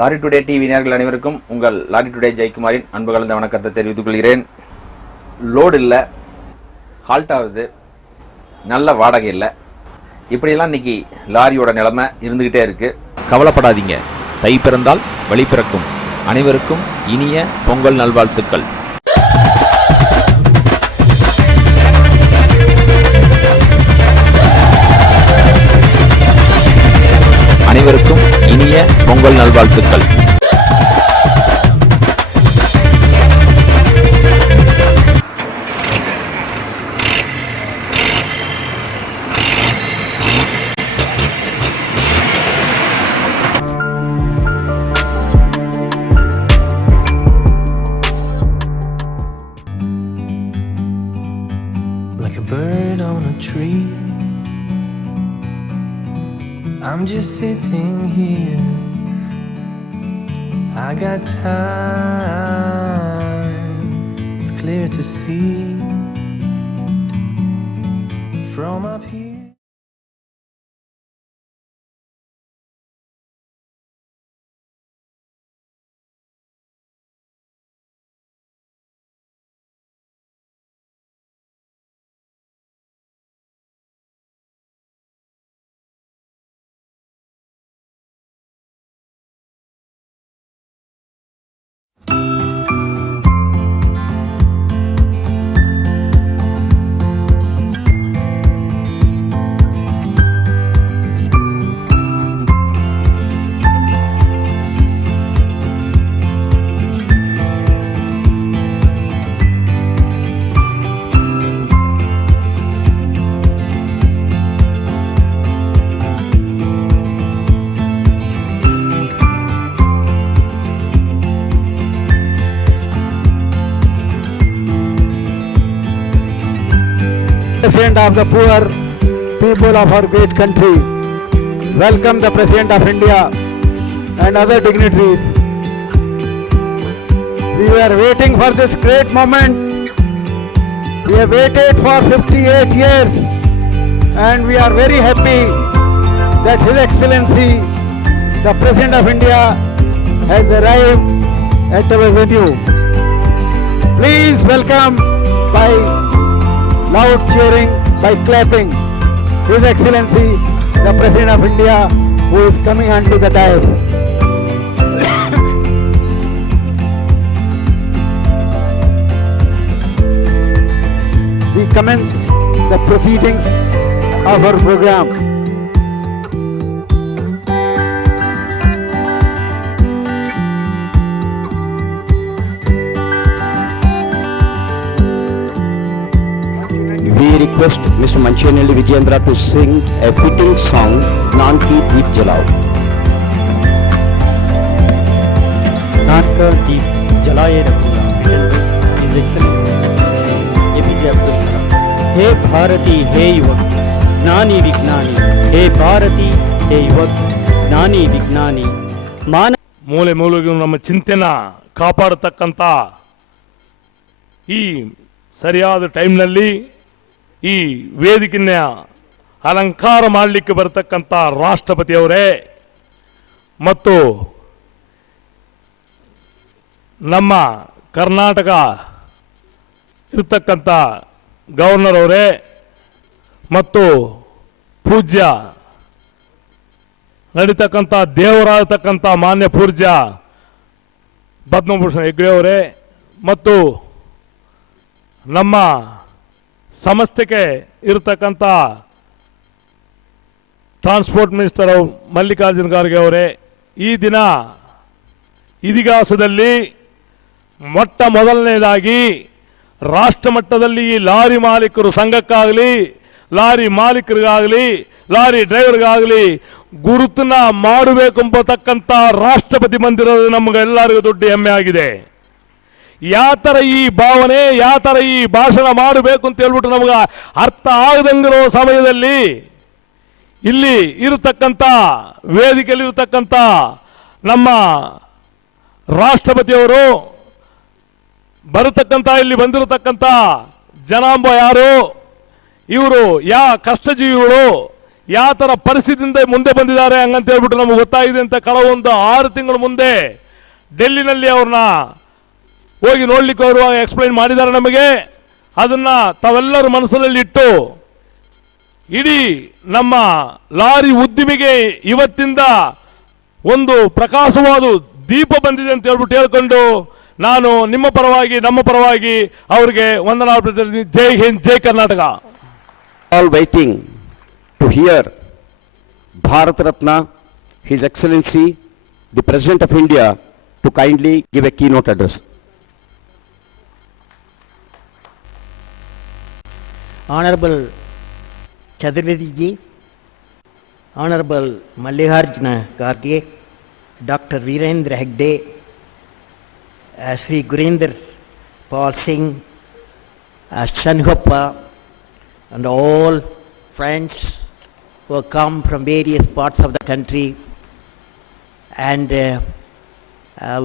Lorry today TV நேயர்கள் அனைவருக்கும் உங்கள் லாரி டுடே ஜெயக்குமாரின் அன்பு கலந்த வணக்கத்தை தெரிவித்துக் கொள்கிறேன். லோடு இல்லை, ஹால்ட் ஆகுது, நல்ல வாடகை இல்லை, இப்படியெல்லாம் இன்னைக்கு லாரியோட நிலைமை இருந்துகிட்டே இருக்கு. கவலைப்படாதீங்க, தை பிறந்தால் வழி பிறக்கும். அனைவருக்கும் இனிய பொங்கல் நல்வாழ்த்துக்கள். அனைவருக்கும் இனிய பொங்கல் நல்வாழ்த்துக்கள். Like a bird on a tree, I'm just sitting here. I got time, it's clear to see from up here. President of the poor people of our great country. Welcome the President of India and other dignitaries. We were waiting for this great moment. We have waited for 58 years and we are very happy that His Excellency, the President of India, has arrived at our venue. Please welcome by loud cheering, by clapping, His Excellency, the President of India, who is coming onto the dais. We commence the proceedings of our program. We request Mr. Manchinelli Vijayendra to sing a fitting song, Naan Ki Deep Jalao. नान का दीप जलाए रखूंगा. His Excellency APJ Abdul Kalam. हे भारती हे युवक ज्ञानी विज्ञानी, हे भारती हे युवक ज्ञानी विज्ञानी. ಮೂಲೆ ಮೂಲೆಗೂ ನಮ್ಮ ಚಿಂತನ ಕಾಪಾಡತಕ್ಕಂಥ ಈ ಸರಿಯಾದ ಟೈಮ್ನಲ್ಲಿ ಈ ವೇದಿಕೆಯ ಅಲಂಕಾರ ಮಾಡಲಿಕ್ಕೆ ಬರತಕ್ಕಂಥ ರಾಷ್ಟ್ರಪತಿಯವರೇ ಮತ್ತು ನಮ್ಮ ಕರ್ನಾಟಕ ಇರತಕ್ಕಂಥ ಗವರ್ನರ್ ಅವರೇ ಮತ್ತು ಪೂಜ್ಯ ನಡೀತಕ್ಕಂಥ ದೇವರಾಗತಕ್ಕಂಥ ಮಾನ್ಯ ಪೂಜ್ಯ ಪದ್ಮಭೂಷಣ ಹೆಗ್ಡೆ ಅವರೇ ಮತ್ತು ನಮ್ಮ ಸಂಸ್ಥೆಗೆ ಇರತಕ್ಕಂಥ ಟ್ರಾನ್ಸ್ಪೋರ್ಟ್ ಮಿನಿಸ್ಟರ್ ಮಲ್ಲಿಕಾರ್ಜುನ ಖರ್ಗೆ ಅವರೇ, ಈ ದಿನ ಇತಿಹಾಸದಲ್ಲಿ ಮೊಟ್ಟ ಮೊದಲನೇದಾಗಿ ರಾಷ್ಟ್ರ ಮಟ್ಟದಲ್ಲಿ ಈ ಲಾರಿ ಮಾಲೀಕರು ಸಂಘಕ್ಕಾಗಲಿ, ಲಾರಿ ಮಾಲೀಕರಿಗಾಗಲಿ, ಲಾರಿ ಡ್ರೈವರ್ಗಾಗಲಿ ಗುರುತನ್ನ ಮಾಡಬೇಕೆಂಬತಕ್ಕಂಥ ರಾಷ್ಟ್ರಪತಿ ಬಂದಿರೋದು ನಮಗೆಲ್ಲರಿಗೂ ದೊಡ್ಡ ಹೆಮ್ಮೆ ಆಗಿದೆ. ಯಾವ ಥರ ಈ ಭಾವನೆ, ಯಾವ ಥರ ಈ ಭಾಷಣ ಮಾಡಬೇಕು ಅಂತ ಹೇಳ್ಬಿಟ್ಟು ನಮಗೆ ಅರ್ಥ ಆಗದಂಗಿರೋ ಸಮಯದಲ್ಲಿ ಇಲ್ಲಿ ಇರತಕ್ಕಂಥ ವೇದಿಕೆಯಲ್ಲಿ ಇರತಕ್ಕಂಥ ನಮ್ಮ ರಾಷ್ಟ್ರಪತಿಯವರು ಬರತಕ್ಕಂಥ ಇಲ್ಲಿ ಬಂದಿರತಕ್ಕಂಥ ಜನಾಂಬ ಯಾರು, ಇವರು ಯಾವ ಕಷ್ಟಜೀವಿಗಳು, ಯಾವ ತರ ಪರಿಸ್ಥಿತಿಯಿಂದ ಮುಂದೆ ಬಂದಿದ್ದಾರೆ ಹಂಗಂತ ಹೇಳ್ಬಿಟ್ಟು ನಮಗೆ ಗೊತ್ತಾಗಿದೆ ಅಂತ ಕಳೆದೊಂದು 6 ತಿಂಗಳ ಮುಂದೆ ಡೆಲ್ಲಿನಲ್ಲಿ ಅವ್ರನ್ನ ಹೋಗಿ ನೋಡ್ಲಿಕ್ಕೆ ಅವರು ಎಕ್ಸ್ಪ್ಲೈನ್ ಮಾಡಿದ್ದಾರೆ ನಮಗೆ. ಅದನ್ನ ತಾವೆಲ್ಲರೂ ಮನಸ್ಸಿನಲ್ಲಿ ಇಟ್ಟು ಇಡೀ ನಮ್ಮ ಲಾರಿ ಉದ್ದಿಮೆಗೆ ಇವತ್ತಿಂದ ಒಂದು ಪ್ರಕಾಶವಾದ ದೀಪ ಬಂದಿದೆ ಅಂತ ಹೇಳ್ಬಿಟ್ಟು ಹೇಳ್ಕೊಂಡು ನಾನು ನಿಮ್ಮ ಪರವಾಗಿ ನಮ್ಮ ಪರವಾಗಿ ಅವರಿಗೆ ವಂದನಾ ಅರ್ಪಿಸುತ್ತೇನೆ. ಜೈ ಹಿಂದ್, ಜೈ Karnataka. All waiting to hear Bharat Ratna, His Excellency, the President of India, to kindly give a keynote address. Honorable Chaturvedi ji, Honorable Mallikarjuna Kharge, Dr. Virendra Hegde, Sri Gurinder Paul Singh, Shanhoppa, and all friends who have come from various parts of the country, and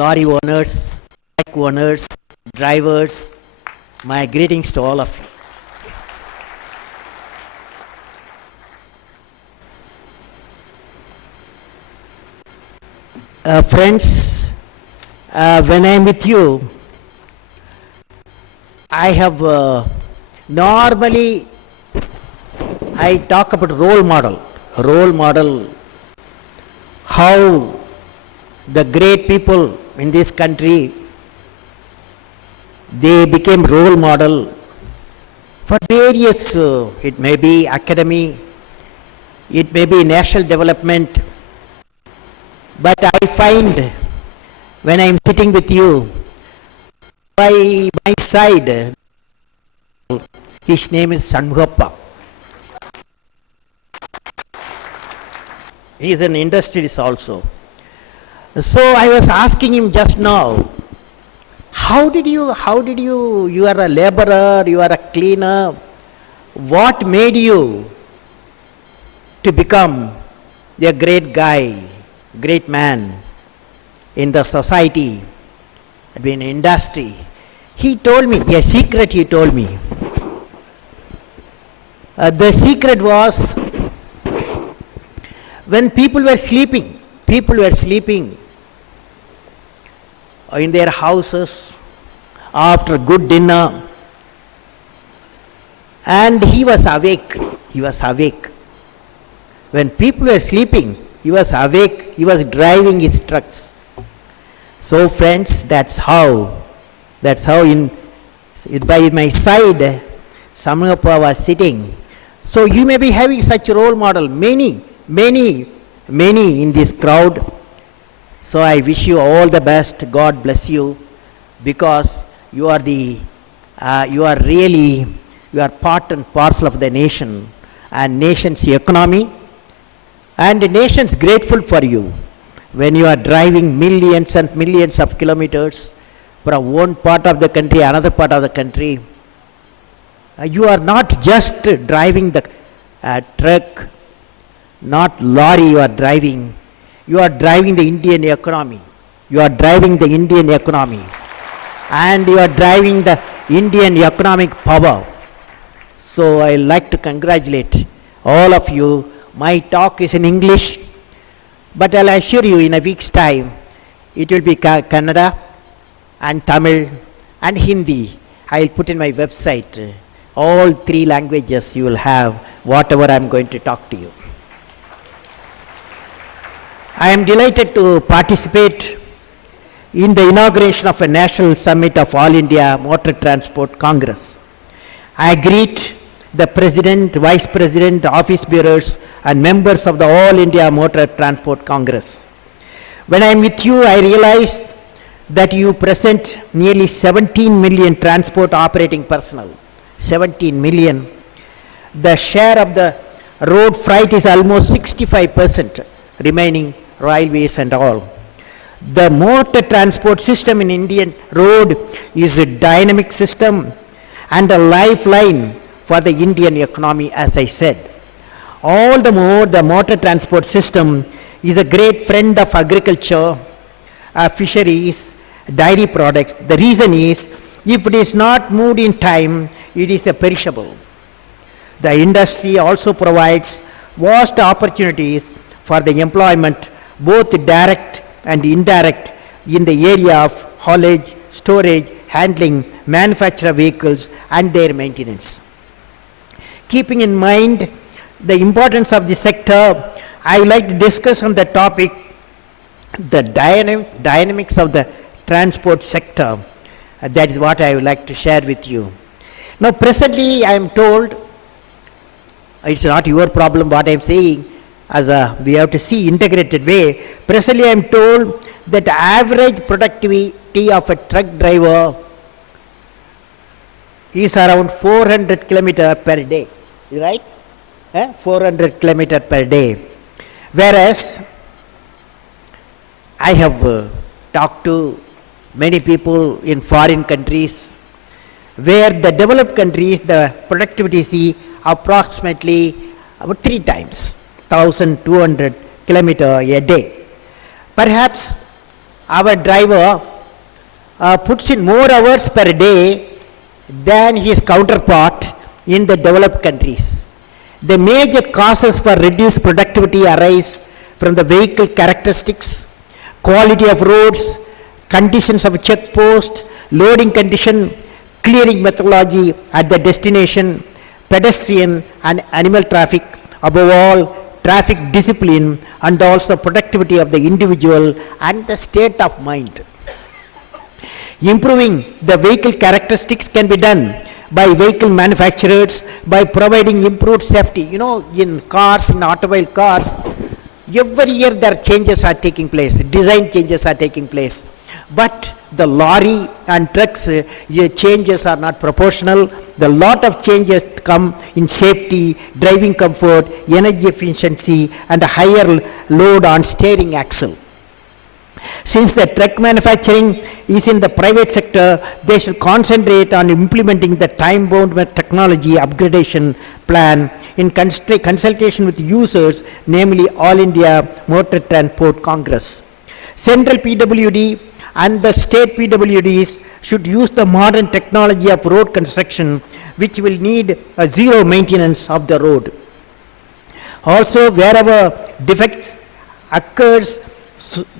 lorry owners, truck owners, drivers, my greetings to all of you. Friends, when I am with you, I have normally I talk about role model, how the great people in this country, they became role model for various, it may be academy, it may be national development, but I find when I am sitting with you, by my side, his name is Shanhoppa. He is an industrialist also. So I was asking him just now, how did you are a laborer, you are a cleaner, what made you to become a great guy, great man in the society, in industry? He told me, a secret he told me. The secret was, when people were sleeping in their houses after good dinner, and he was awake. When people were sleeping, he was awake, he was driving his trucks. So friends, that's how by my side, Shanhoppa was sitting. So you may be having such role model, many in this crowd. So I wish you all the best. God bless you, because you are part and parcel of the nation and nation's economy, and the nation's grateful for you when you are driving millions and millions of kilometers from one part of the country, another part of the country. You are not just driving the truck, not lorry you are driving. You are driving the Indian economy. And you are driving the Indian economic power. So I like to congratulate all of you. My talk is in English, but I'll assure you in a week's time, it will be Kannada and Tamil and Hindi. I'll put in my website. All 3 languages you will have, whatever I'm going to talk to you. I am delighted to participate in the inauguration of a national summit of All India Motor Transport Congress. I greet the President, Vice President, office bearers and members of the All India Motor Transport Congress. When I am with you, I realize that you present nearly 17 million transport operating personnel. 17 million. The share of the road freight is almost 65%, remaining railways and all. The motor transport system in Indian road is a dynamic system and a lifeline for the Indian economy, as I said. All the more, the motor transport system is a great friend of agriculture, fisheries, dairy products. The reason is, if it is not moved in time, it is a perishable. The industry also provides vast opportunities for the employment, both direct and indirect, in the area of haulage, storage, handling, manufacture of vehicles and their maintenance. Keeping in mind the importance of the sector, I would like to discuss on the topic the dynamics of the transport sector. That is what I would like to share with you. Now presently I am told, it's not your problem what I am saying, we have to see integrated way. Presently I am told that the average productivity of a truck driver is around 400 kilometer per day, right? 400 kilometer per day. Whereas I have talked to many people in foreign countries, where the developed countries, the productivity is approximately about 3 times, 1,200 kilometer a day. Perhaps our driver puts in more hours per day than his counterpart in the developed countries. The major causes for reduced productivity arise from the vehicle characteristics, quality of roads, conditions of check post, loading condition, clearing methodology at the destination, pedestrian and animal traffic, above all, traffic discipline, and also productivity of the individual and the state of mind. Improving the vehicle characteristics can be done by vehicle manufacturers by providing improved safety. You know, in cars, in automobile cars, every year there changes are taking place, design changes are taking place. But the lorry and trucks, changes are not proportional. The lot of changes come in safety, driving comfort, energy efficiency, and a higher load on steering axle. Since the truck manufacturing is in the private sector, they should concentrate on implementing the time-bound technology upgradation plan in consultation with users, namely All India Motor Transport Congress. Central PWD and the state PWDs should use the modern technology of road construction, which will need a zero maintenance of the road. Also, wherever defects occurs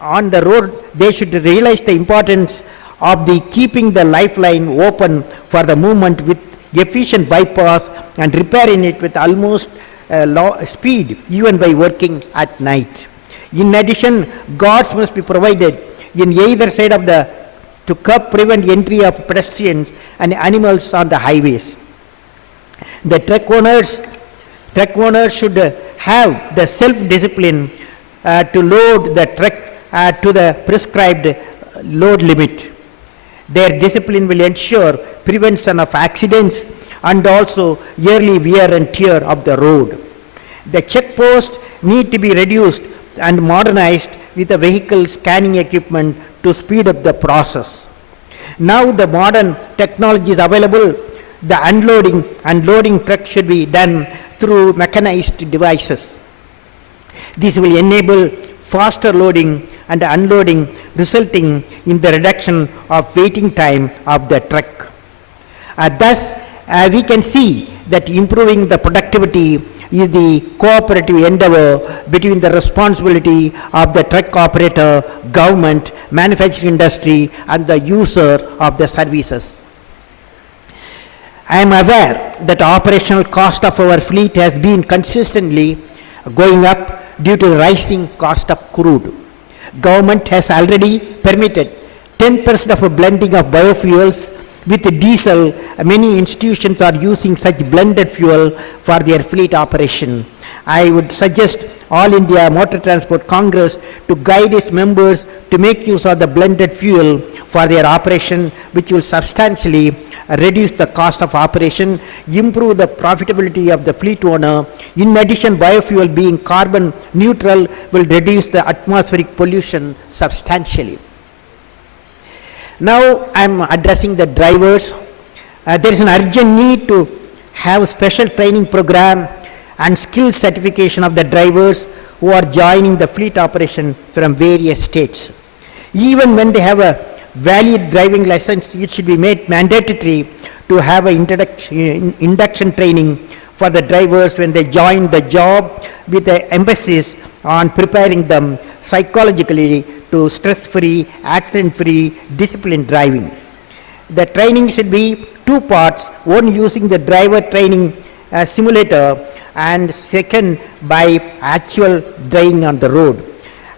on the road, they should realize the importance of the keeping the lifeline open for the movement with efficient bypass and repairing it with almost low speed, even by working at night. In addition, guards must be provided in either side of to prevent entry of pedestrians and animals on the highways. The truck owners should have the self-discipline to load the truck to the prescribed load limit. Their discipline will ensure prevention of accidents and also yearly wear and tear of the road. The checkposts need to be reduced and modernized with the vehicle scanning equipment to speed up the process. Now the modern technology is available. The unloading and loading truck should be done through mechanized devices. This will enable faster loading and unloading, resulting in the reduction of waiting time of the truck. Thus, we can see that improving the productivity is the cooperative endeavor between the responsibility of the truck operator, government, manufacturing industry, and the user of the services. I am aware that operational cost of our fleet has been consistently going up due to the rising cost of crude. Government has already permitted 10% of a blending of biofuels with diesel. Many institutions are using such blended fuel for their fleet operation. I would suggest All India Motor Transport Congress to guide its members to make use of the blended fuel for their operation, which will substantially reduce the cost of operation, improve the profitability of the fleet owner. In addition, biofuel being carbon neutral will reduce the atmospheric pollution substantially. Now I am addressing the drivers. There is an urgent need to have special training program and skill certification of the drivers who are joining the fleet operation from various states. Even when they have a valid driving license, it should be made mandatory to have an induction training for the drivers when they join the job, with the emphasis on preparing them psychologically to stress-free, accident-free, disciplined driving. The training should be two parts, one using the driver training simulator and second by actual driving on the road.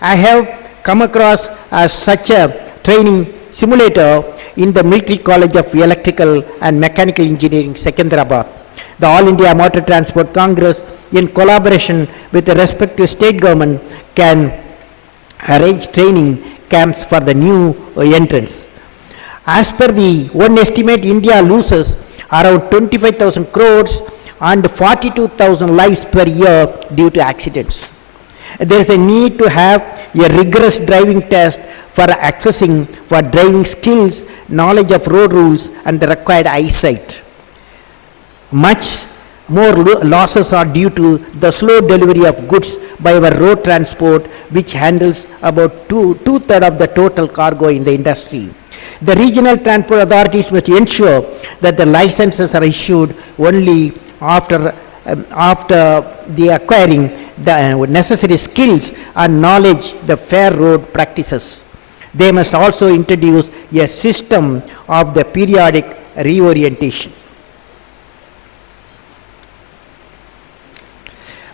I have come across such a training simulator in the Military College of Electrical and Mechanical Engineering, Secunderabad. The All India Motor Transport Congress, in collaboration with the respective state government, can arrange training camps for the new entrants. As per the one estimate, India loses around 25,000 crores and 42,000 lives per year due to accidents. There is a need to have a rigorous driving test for accessing for driving skills, knowledge of road rules, and the required eyesight. Much more losses are due to the slow delivery of goods by our road transport, which handles about two-thirds of the total cargo in the industry. The regional transport authorities must ensure that the licenses are issued only after the acquiring the necessary skills and knowledge the fair road practices. They must also introduce a system of the periodic reorientation.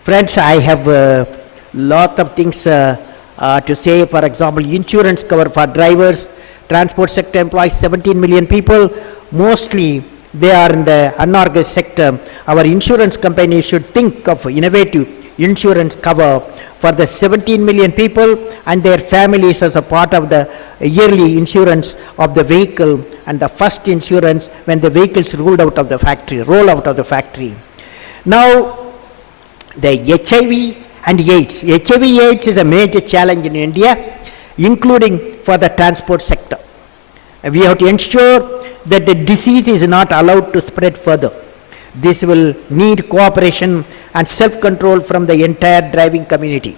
Friends, I have a lot of things to say. For example, insurance cover for drivers. Transport sector employs 17 million people. Mostly they are in the unorganized sector. Our insurance company should think of innovative insurance cover for the 17 million people and their families as a part of the yearly insurance of the vehicle and the first insurance when the vehicles roll out of the factory. Now, the HIV and AIDS. HIV/AIDS is a major challenge in India, including for the transport sector. We have to ensure that the disease is not allowed to spread further. This will need cooperation and self-control from the entire driving community.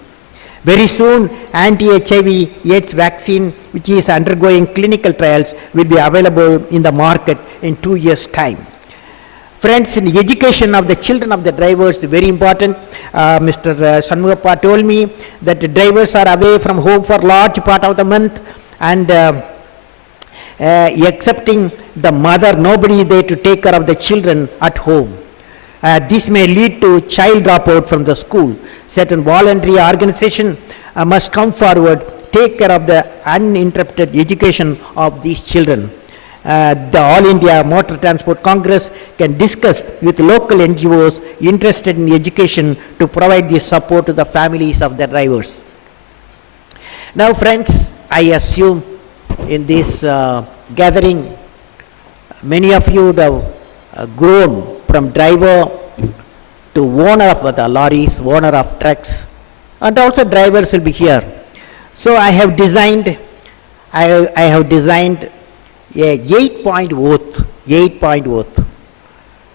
Very soon, anti-HIV/AIDS vaccine, which is undergoing clinical trials, will be available in the market in 2 years' time. Friends, in the education of the children of the drivers is very important. Mr. Shanmugappa told me that the drivers are away from home for large part of the month, and excepting the mother, nobody is there to take care of the children at home. This may lead to child dropout from the school. Certain voluntary organization must come forward, take care of the uninterrupted education of these children. The All India Motor Transport Congress can discuss with local NGOs interested in education to provide this support to the families of the drivers. Now, friends, I assume in this gathering, many of you would have grown from driver to owner of the lorries, owner of trucks, and also drivers will be here. So I have designed a 8-point oath.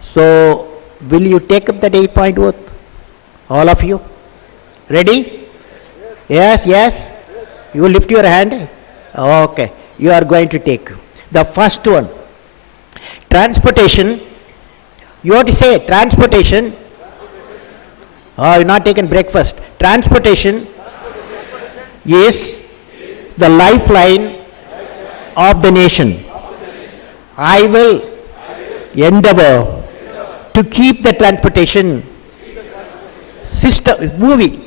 So will you take up that 8-point oath? All of you? Ready? Yes? You will lift your hand? Okay. You are going to take. The first one. Transportation. You have to say transportation. Oh, you're not taking breakfast. Transportation is the lifeline of the nation. I will endeavor to keep the transportation system moving.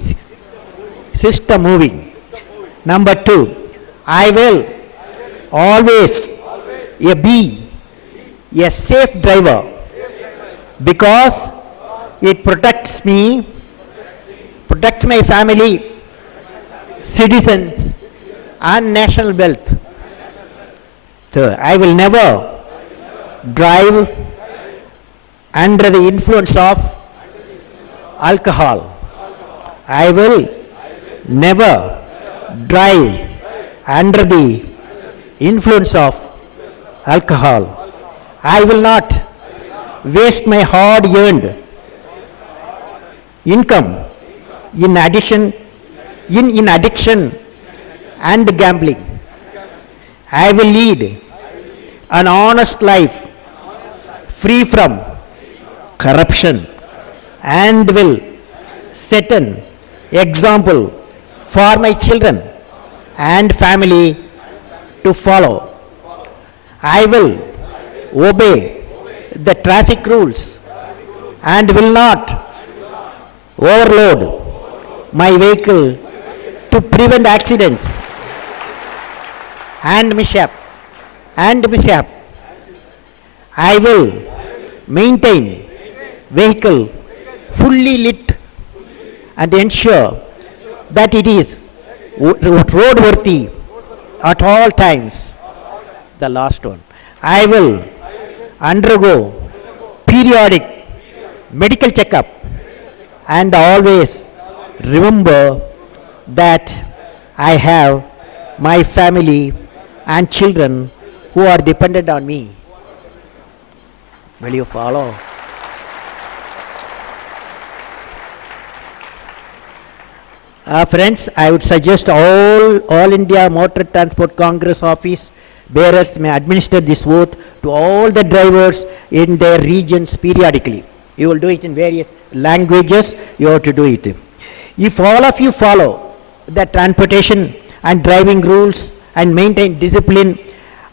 Number 2, I will always be a safe driver because it protects me, protects my family, citizens, and national wealth. So I will never drive under the influence of alcohol. I will never drive under the influence of alcohol. I will not waste my hard-earned income in addiction and gambling. I will lead an honest life free from corruption and will set an example for my children and family to follow. I will obey the traffic rules and will not overload my vehicle to prevent accidents and mishap. I will maintain vehicle fully lit and ensure that it is roadworthy at all times. The last one. I will undergo periodic medical checkup and always remember that I have my family and children who are dependent on me. Will you follow? Friends, I would suggest all India Motor Transport Congress office bearers may administer this oath to all the drivers in their regions periodically. You will do it in various languages, you have to do it. If all of you follow the transportation and driving rules and maintain discipline,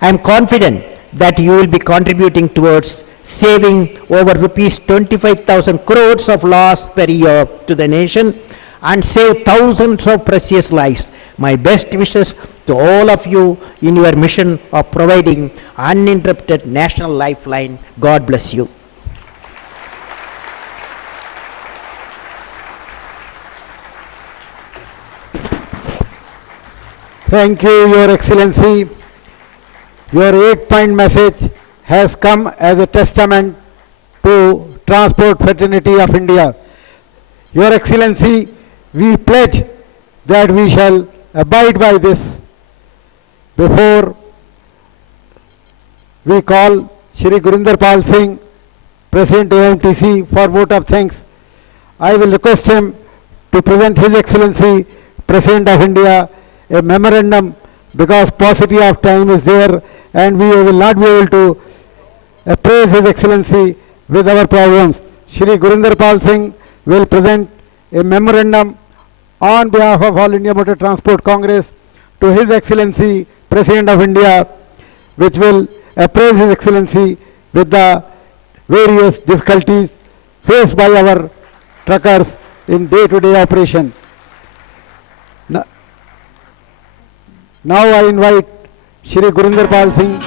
I am confident that you will be contributing towards saving over rupees 25,000 crores of loss per year to the nation and save thousands of precious lives. My best wishes to all of you in your mission of providing uninterrupted national lifeline. God bless you. Thank you, Your Excellency. Your 8-point message has come as a testament to Transport Fraternity of India. Your Excellency, we pledge that we shall abide by this. Before we call Shri Gurinder Pal Singh, President AMTC, for vote of thanks, I will request him to present His Excellency, President of India, a memorandum, because paucity of time is there and we will not be able to appraise His Excellency with our problems. Shri Gurinder Pal Singh will present a memorandum on behalf of All India Motor Transport Congress to His Excellency President of India, which will appraise His Excellency with the various difficulties faced by our truckers in day-to-day operation. Now I invite Shri Gurinder Pal Singh